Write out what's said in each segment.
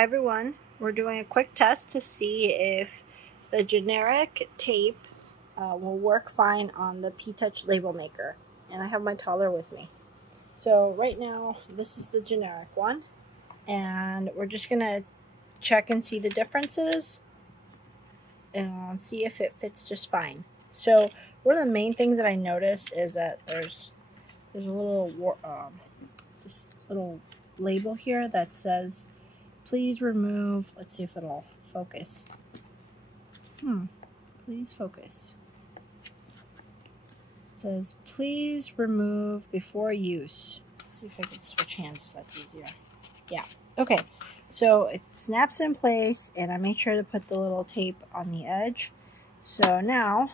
Hi everyone, we're doing a quick test to see if the generic tape will work fine on the P-Touch label maker. And I have my toddler with me. So right now, this is the generic one. And we're just going to check and see the differences and see if it fits just fine. So one of the main things that I noticed is that there's a little this little label here that says, please remove, let's see if it'll focus. Please focus. It says, please remove before use. Let's see if I can switch hands if that's easier. Yeah, okay. So it snaps in place, and I made sure to put the little tape on the edge. So now,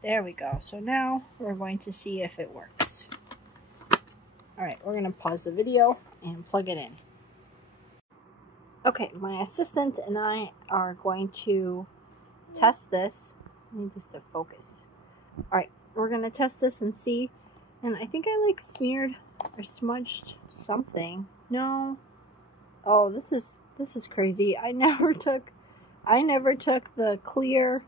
there we go. So now we're going to see if it works. Alright, we're going to pause the video and plug it in. Okay, my assistant and I are going to test this. I need this to focus. Alright, we're going to test this and see. And I think I smeared or smudged something. No. Oh, this is crazy. I never took the clear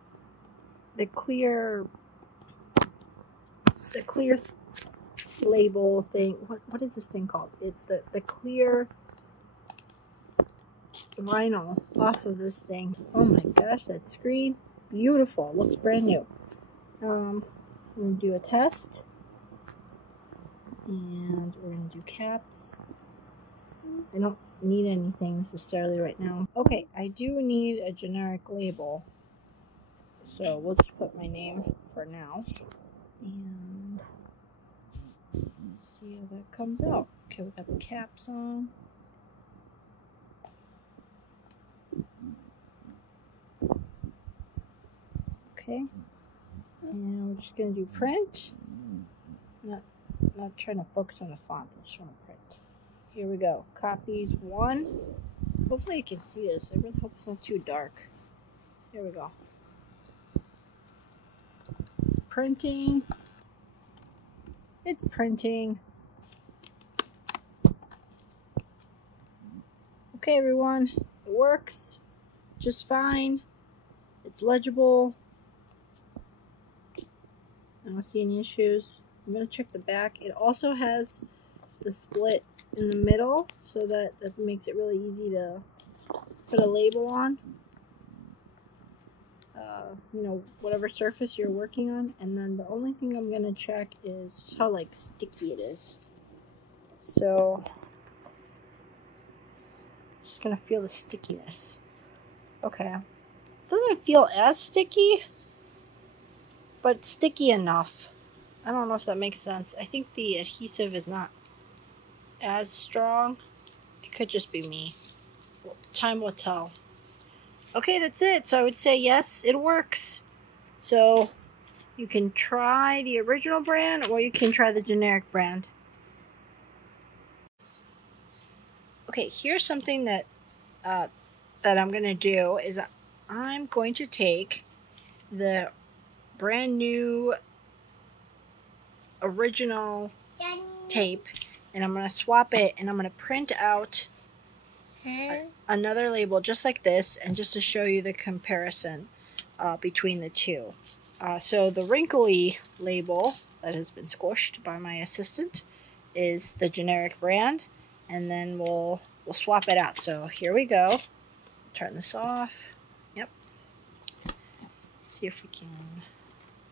label thing. What is this thing called? The clear vinyl off of this thing. Oh my gosh, that screen, beautiful. Looks brand new. I'm gonna do a test, and we're gonna do caps. I don't need anything necessarily right now. Okay, I do need a generic label, so we'll just put my name for now, and see how that comes out. Okay, we got the caps on. Okay, and we're just gonna do print. Not trying to focus on the font. I just want to print. Here we go. Copies 1. Hopefully you can see this. I really hope it's not too dark. Here we go. It's printing. It's printing. Okay, everyone. It works just fine. It's legible. I don't see any issues. I'm going to check the back. It also has the split in the middle, so that makes it really easy to put a label on. You know, whatever surface you're working on. And then the only thing I'm going to check is just how sticky it is. So, just going to feel the stickiness. Okay. Doesn't feel as sticky, but sticky enough. I don't know if that makes sense. I think the adhesive is not as strong. It could just be me. Well, time will tell. Okay, that's it. So I would say yes, it works. So you can try the original brand, or you can try the generic brand. Okay, here's something that I'm going to do is I'm going to take the brand new original tape, and I'm going to swap it, and I'm going to print out another label just like this, and just to show you the comparison between the two. So the wrinkly label that has been squished by my assistant is the generic brand, and then we'll swap it out. So here we go. Turn this off. Yep. See if we can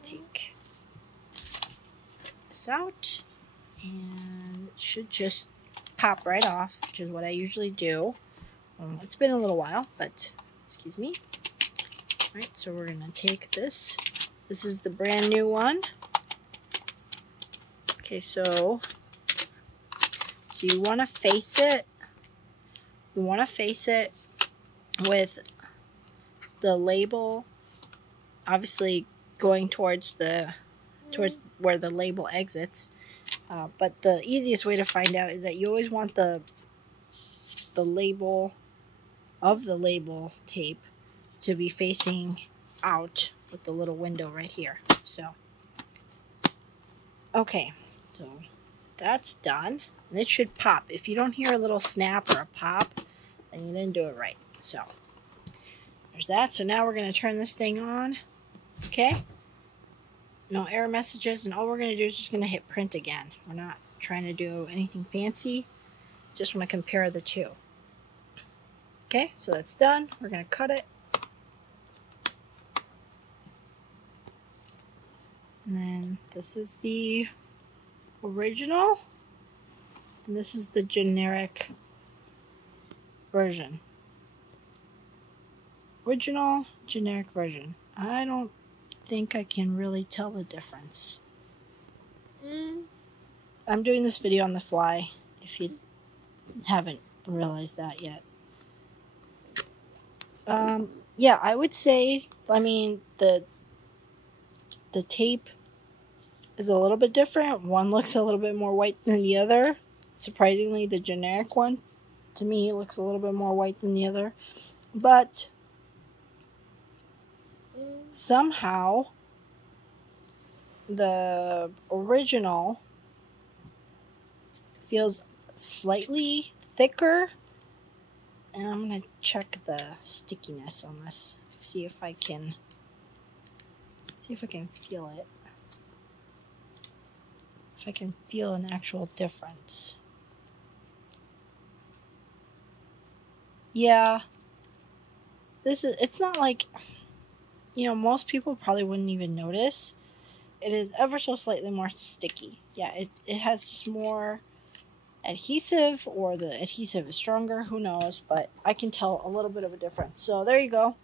take this out, and it should just pop right off, which is what I usually do. It's been a little while, but excuse me. Alright, so we're gonna take this. This is the brand new one. Okay, so you want to face it. You want to face it with the label obviously going towards where the label exits. But the easiest way to find out is that you always want the label of the label tape to be facing out with the little window right here. So, okay, so that's done. And it should pop. If you don't hear a little snap or a pop, then you didn't do it right. So there's that. So now we're going to turn this thing on. Okay. No error messages. And all we're going to do is just going to hit print again. We're not trying to do anything fancy. Just want to compare the two. Okay, so that's done. We're going to cut it. And then this is the original. And this is the generic version. Original, generic version. I don't think I can really tell the difference. I'm doing this video on the fly, if you haven't realized that yet. Yeah, I would say, I mean, the tape is a little bit different. One looks a little bit more white than the other. Surprisingly, the generic one, to me, looks a little bit more white than the other. But somehow, the original feels slightly thicker. And I'm going to check the stickiness on this. See if I can feel it. If I can feel an actual difference. Yeah. It's not like, you know, most people probably wouldn't even notice. It is ever so slightly more sticky. Yeah, it has just more adhesive, or the adhesive is stronger, who knows, but I can tell a little bit of a difference. So there you go.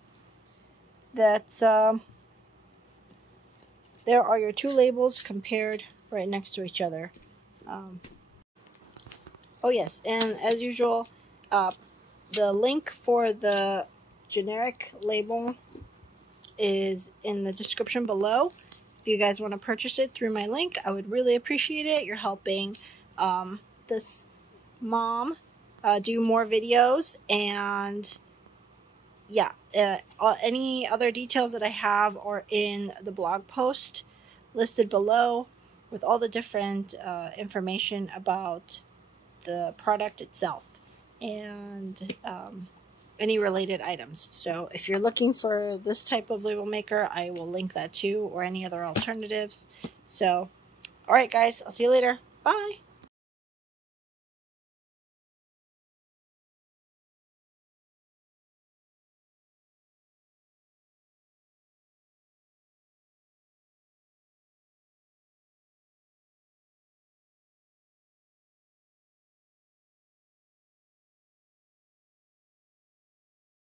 That's there are your two labels compared right next to each other. Oh yes, and as usual, the link for the generic label is in the description below. If you guys want to purchase it through my link, I would really appreciate it. You're helping this mom do more videos, and yeah, any other details that I have are in the blog post listed below, with all the different information about the product itself and any related items. So if you're looking for this type of label maker, I will link that too, or any other alternatives. So alright guys, I'll see you later. Bye!